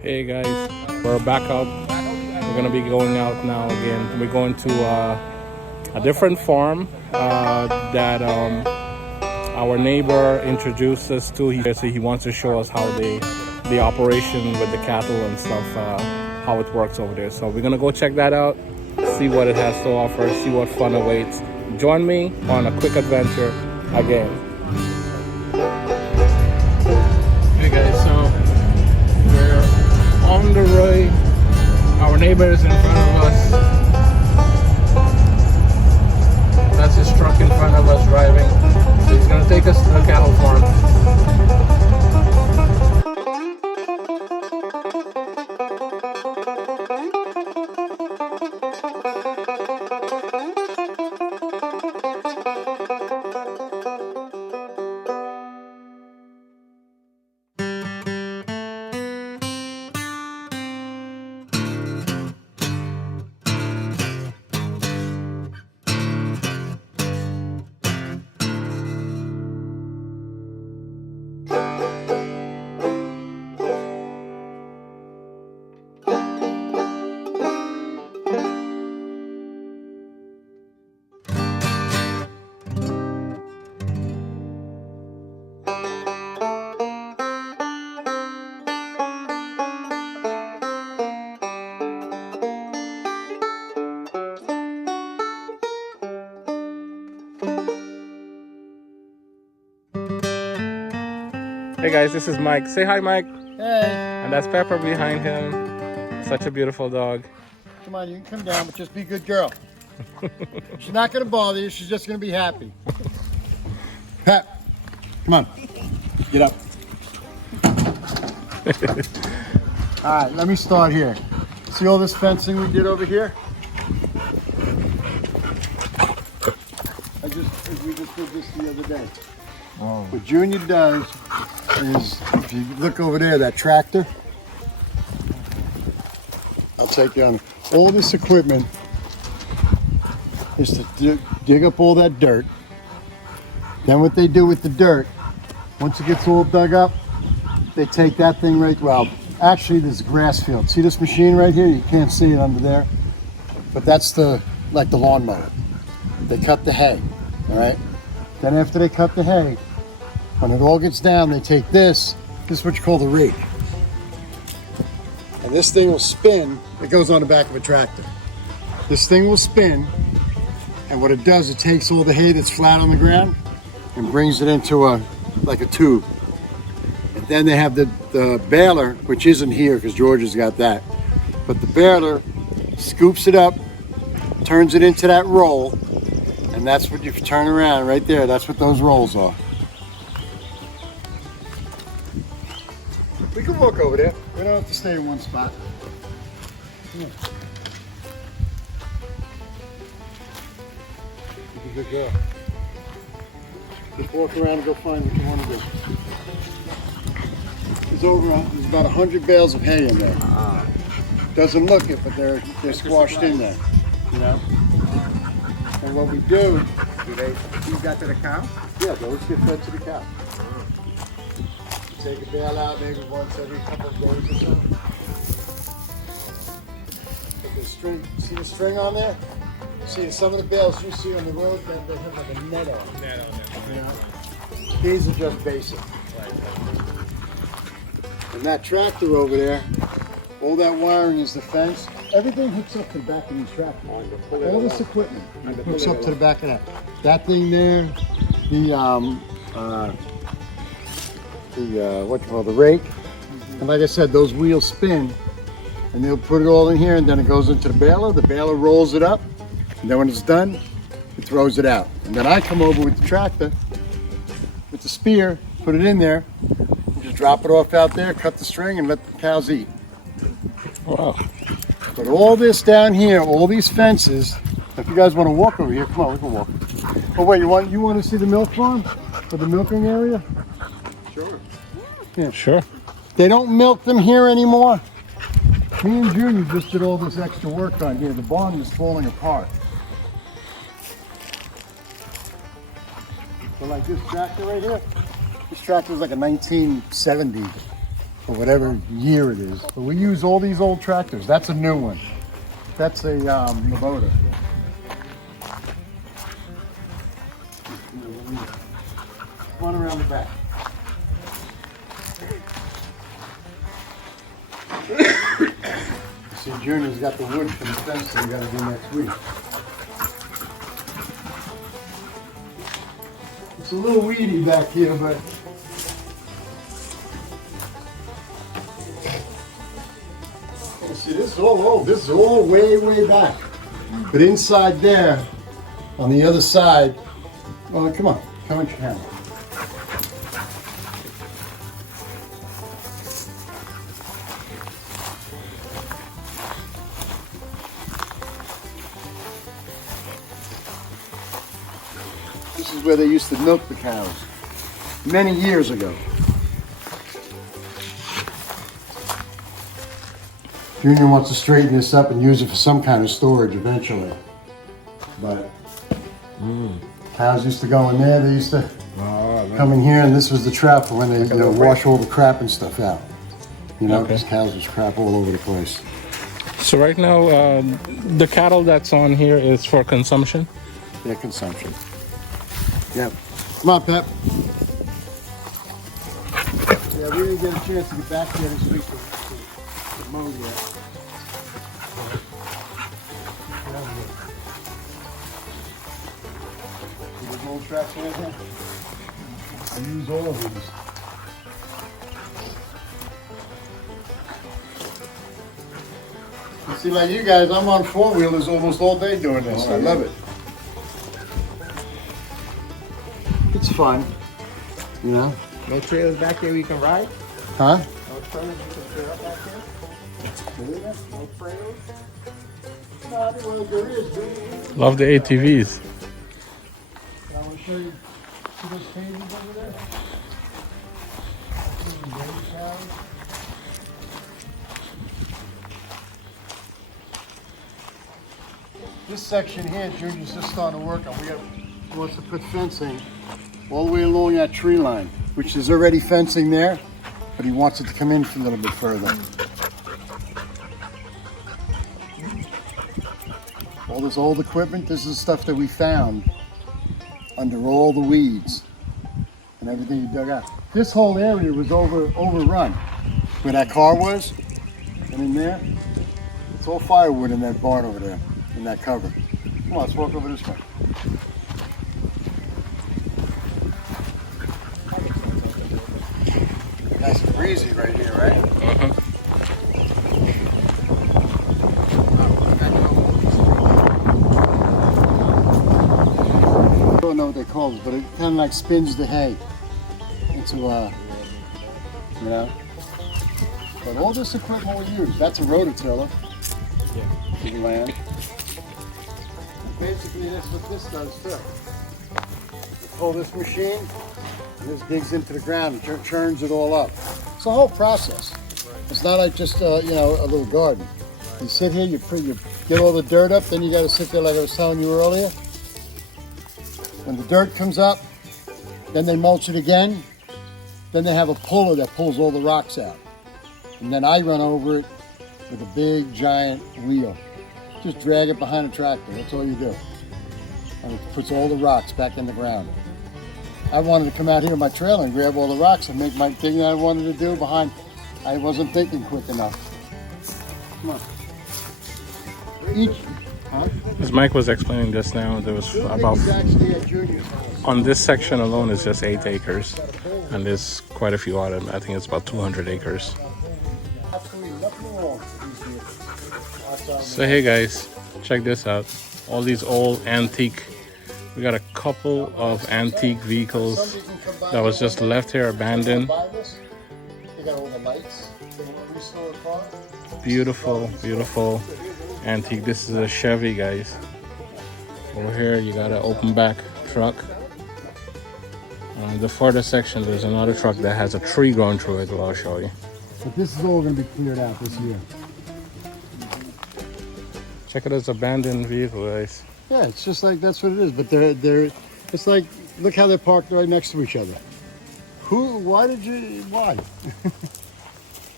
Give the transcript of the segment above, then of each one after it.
Hey guys, we're back out. We're gonna be going out now again. We're going to a different farm that our neighbor introduced us to. He wants to show us how the operation with the cattle and stuff, how it works over there. So we're gonna go check that out, see what it has to offer, see what fun awaits. Join me on a quick adventure again. Hey guys, so we're on the road. Our neighbor is in front of us. That's his truck in front of us driving. So he's gonna take us to the cattle farm. Hey guys, this is Mike. Say hi, Mike. Hey. And that's Pepper behind him. Such a beautiful dog. Come on, you can come down, but just be a good girl. She's not going to bother you. She's just going to be happy. Pep, come on. Get up. All right, let me start here. See all this fencing we did over here? We just did this the other day. Oh. What Junior does is, if you look over there, that tractor, I'll take you on. All this equipment is to dig up all that dirt. Then what they do with the dirt, once it gets all dug up, they take that thing right, well, actually this grass field. See this machine right here? You can't see it under there, but that's like the lawnmower. They cut the hay, all right? Then after they cut the hay, when it all gets down, they take this is what you call the rake. And this thing will spin. It goes on the back of a tractor. This thing will spin, and what it does, it takes all the hay that's flat on the ground and brings it into like a tube. And then they have the baler, which isn't here because Georgia's got that. But the baler scoops it up, turns it into that roll, and that's what you turn around right there. That's what those rolls are. We can walk over there. We don't have to stay in one spot. Come on. You're a good girl. Just walk around and go find what you want to do. There's about 100 bales of hay in there. Doesn't look it, but they're squashed in there. You know? And what we do they feed that to the cow? Yeah, those get fed to the cow. Take a bale out maybe once every couple of days or so. Put the string, see the string on there? See, some of the bales you see on the road, they have like a net on them. You know? These are just basic. And that tractor over there, all that wiring is the fence. Everything hooks up to the back of these tractors. All this equipment hooks up to the back of that. That thing there, the rake. And like I said, those wheels spin, and they'll put it all in here, and then it goes into the baler. The baler rolls it up, and then when it's done, it throws it out. And then I come over with the tractor, with the spear, put it in there, and just drop it off out there, cut the string, and let the cows eat. Wow. But all this down here, all these fences, if you guys want to walk over here, come on, we can walk. Oh wait, you want to see the milk farm? For the milking area? Sure. Yeah. Sure. They don't milk them here anymore. Me and Junior just did all this extra work on here. The barn is falling apart. So like this tractor right here, this tractor is like a 1970 or whatever year it is. But we use all these old tractors. That's a new one. That's a Kubota. One around the back. See, Junior's got the wood for the fence that we got to do next week. It's a little weedy back here, but see, this is all old. This is all way back. But inside there, on the other side, oh, come on, come on, your camera. This is where they used to milk the cows many years ago. Junior wants to straighten this up and use it for some kind of storage eventually. But cows used to go in there. They used to come in here, and this was the trap for when they wash all the crap and stuff out. You know, because cows was crap all over the place. So right now, the cattle that's on here is for consumption? Yeah, consumption. Yeah. Come on, Pep. Yeah, we didn't get a chance to get back there this week to mow yet. These old traps right here. I use all of these. You see, like you guys, I'm on four-wheelers almost all day doing this. I love it. It's fun, you know. No trailers back there we can ride? Huh? No trailers you can clear up back there? No trailers? No, well, there is. Love the ATVs. I want to show you. See those cages over there? This section here, Junior's just starting to work on. He wants to put fencing all the way along that tree line, which is already fencing there, but he wants it to come in a little bit further. All this old equipment, this is stuff that we found under all the weeds and everything he dug out. This whole area was overrun. Where that car was, and in there, it's all firewood in that barn over there, in that cover. Come on, let's walk over this way. Nice and breezy right here, right? I don't know what they call it, but it kind of like spins the hay into a, you know. But all this equipment we use, that's a rototiller. Yeah. Big land. And basically that's what this does too. You pull this machine, and this digs into the ground and churns it all up. It's a whole process. It's not like just you know, a little garden. You sit here, you get all the dirt up, then you got to sit there like I was telling you earlier. When the dirt comes up, then they mulch it again. Then they have a puller that pulls all the rocks out. And then I run over it with a big giant wheel. Just drag it behind a tractor, that's all you do. And it puts all the rocks back in the ground. I wanted to come out here with my trailer and grab all the rocks and make my thing that I wanted to do behind. I wasn't thinking quick enough. Come on. As Mike was explaining just now, there was about, on this section alone is just 8 acres. And there's quite a few other, I think it's about 200 acres. So hey guys, check this out. All these old antique, we got a couple of antique vehicles that was just left here abandoned. Beautiful, beautiful antique. This is a Chevy, guys. Over here you got an open back truck. The further section there's another truck that has a tree growing through it. Well, I'll show you. But this is all going to be cleared out this year. Check it as abandoned vehicle, guys. Yeah, it's just like that's what it is. But they're it's like, look how they're parked right next to each other. Why?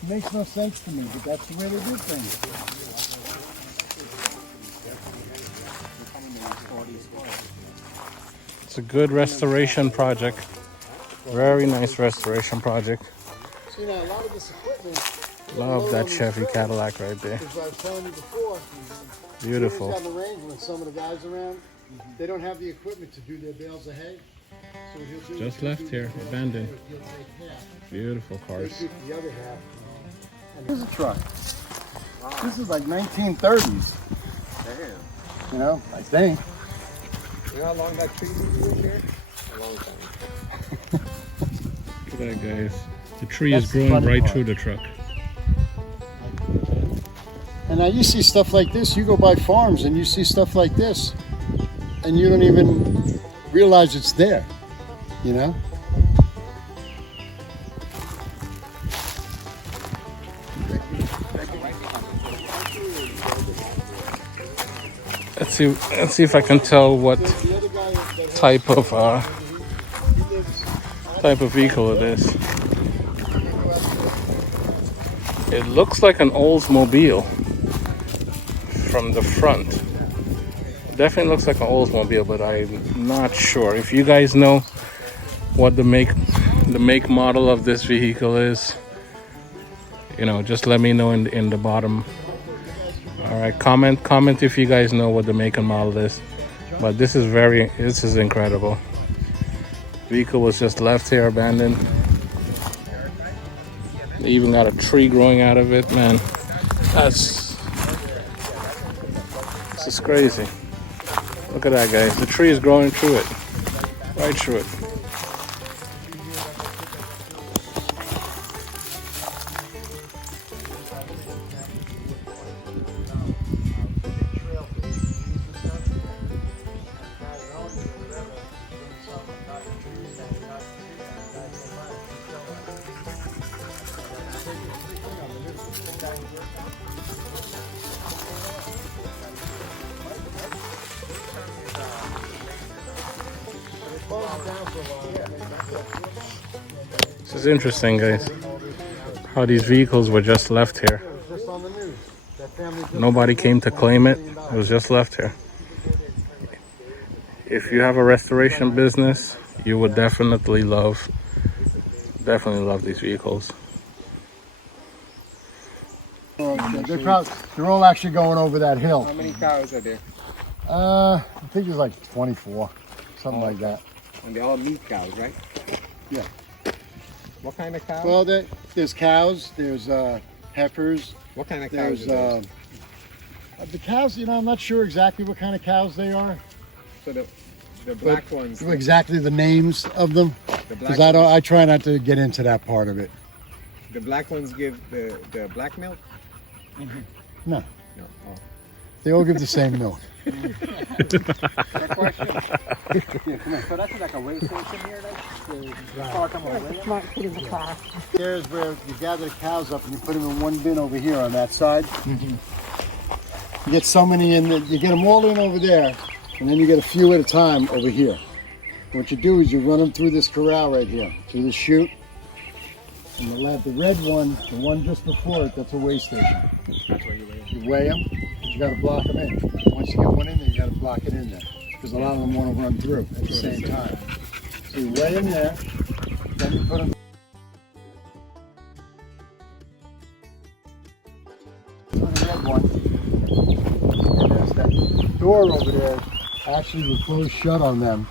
It makes no sense to me, but that's the way they do things. It's a good restoration project. Very nice restoration project. See, now a lot of this equipment. Love that Chevy Cadillac right there. As I was telling you before, Beautiful. on the range when some of the guys around, they don't have the equipment to do their bales of hay. So he'll do Just left here, abandoned. He'll take half. Beautiful cars. He'll keep the other half. And here's a truck. This is like 1930s. Damn. You know, I think. You know how long that tree was here? A long time. Look at that, guys. The tree That's is the growing funny right part. through the truck. And now you see stuff like this. You go by farms and you see stuff like this, and you don't even realize it's there. You know. Let's see if I can tell what type of vehicle it is. It looks like an Oldsmobile from the front. Definitely looks like an Oldsmobile, but I'm not sure. If you guys know what the make model of this vehicle is, you know, just let me know in the bottom. All right, comment if you guys know what the make and model is. But this is incredible. Vehicle was just left here abandoned. They even got a tree growing out of it, man. This is crazy. Look at that, guys. The tree is growing through it, right through it. This is interesting, guys. How these vehicles were just left here. Nobody came to claim it. It was just left here. If you have a restoration business, you would definitely love these vehicles. They're all actually going over that hill. How many cows are there? I think it was like 24, something like that. And they're all meat cows, right? Yeah. What kind of cows? Well, there's cows, there's heifers, What kind of cows there's the cows. You know, I'm not sure exactly what kind of cows they are. So the black ones. Exactly the names of them, The black because I try not to get into that part of it. The black ones give the black milk? No, No. Oh. they all give the same milk. Good question. Yeah, come on. So that's like a weigh station here, Here's where you gather the cows up and you put them in one bin over here on that side. You get so many in, you get them all in over there, and then you get a few at a time over here. What you do is you run them through this corral right here, through the chute. And the red one, the one just before it, that's a weigh station. That's where you weigh. You weigh them, you got to block them in. Once you get one in there, you got to block it in there. Because a lot of them want to run through at the same time. So you weigh them there, then you put them on the red one. And there's that door over there actually will close shut on them.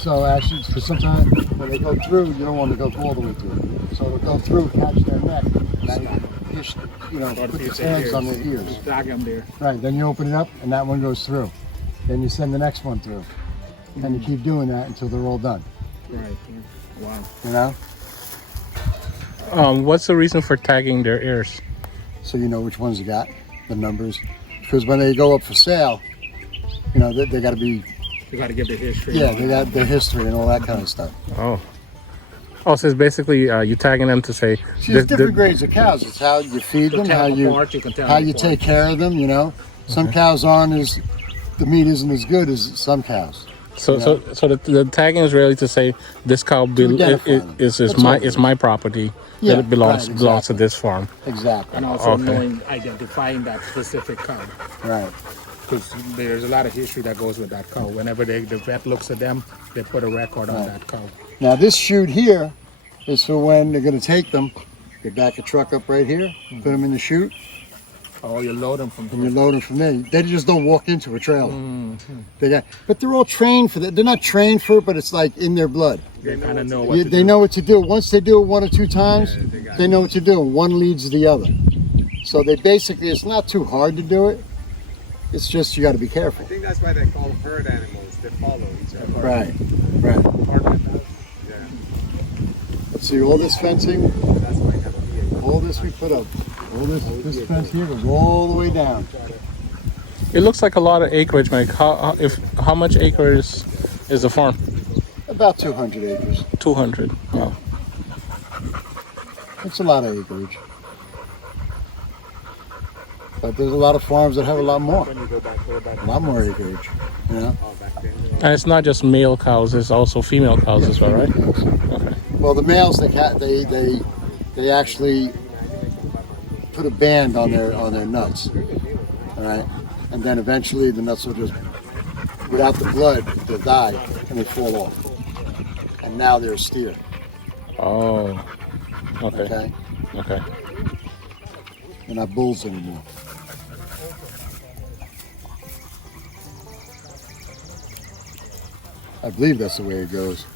So actually, for sometimes when they go through, you don't want to go all the way through. So it'll go through, catch their neck, put its hands on their ears. Drag them there. Right, then you open it up and that one goes through. Then you send the next one through. And you keep doing that until they're all done. Right. Wow. You know? What's the reason for tagging their ears? So you know which ones you got, the numbers. Because when they go up for sale, you know, they got to be, You got to give the history. yeah, they got their history and all that kind of stuff. Oh, so it's basically you tagging them to say. See, there's different grades of cows. It's how you feed them, how you take care of them, you know. Some cows aren't as, the meat isn't as good as some cows. So the tagging is really to say this cow identify them. is That's my all it is is. my property. Yeah, That it belongs right, belongs to exactly. this farm. Exactly. And also Okay. knowing, identifying that specific cow. Right. Because there's a lot of history that goes with that cow. Whenever the vet looks at them, they put a record on Right. that cow. Now this chute here is for when they're going to take them. They back a truck up right here, put them in the chute, Oh, you load them from and you load them from there. They just don't walk into a trailer. But they're all trained for that. They're not trained for it, but it's like in their blood. They kind of know what to They do. know what to do. Once they do it 1 or 2 times, they know what to do. One leads the other. So they basically, it's not too hard to do it. It's just you got to be careful. I think that's why they call herd animals. They follow each other. Right, right. Yeah. Let's see, all this fencing, That's why it never be all this we put up, all this fence here goes all the way down. It looks like a lot of acreage, Mike. How much acres is the farm? About 200 acres. 200. Wow. It's a lot of acreage. But there's a lot of farms that have a lot more. A lot more acreage. You know? And it's not just male cows; it's also female cows as well, right? Okay. Well, the males they actually put a band on their nuts. All right, and then eventually the nuts will just, without the blood, they'll die and they fall off. And now they're a steer. Oh. Okay. Okay, Okay. they're not bulls anymore. I believe that's the way it goes.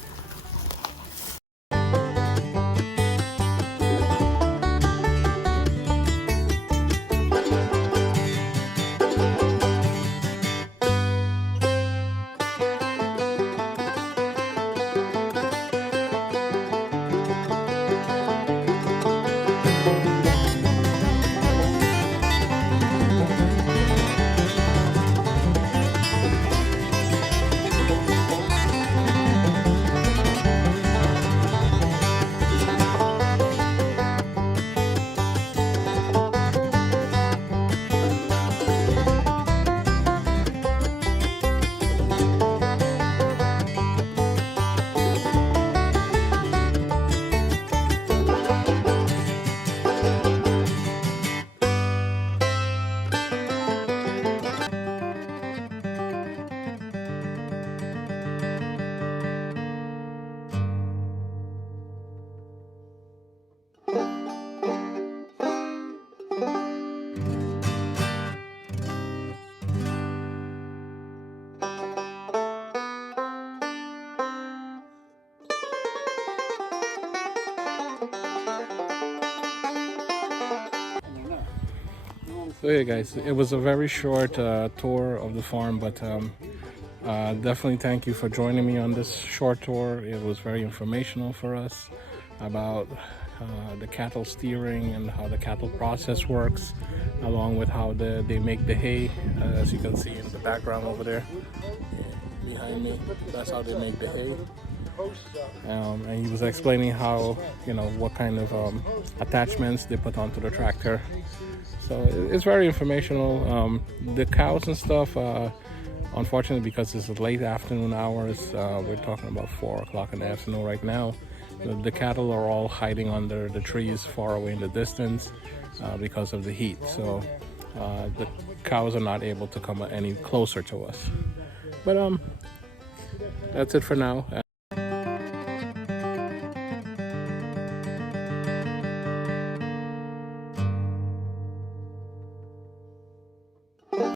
So yeah, guys, it was a very short tour of the farm, but definitely thank you for joining me on this short tour. It was very informational for us about the cattle steering and how the cattle process works, along with how they make the hay, as you can see in the background over there behind me. That's how they make the hay. And he was explaining how, what kind of attachments they put onto the tractor. So it's very informational. The cows and stuff, unfortunately, because it's late afternoon hours, we're talking about 4 o'clock in the afternoon right now. The cattle are all hiding under the trees far away in the distance because of the heat. So the cows are not able to come any closer to us. But that's it for now.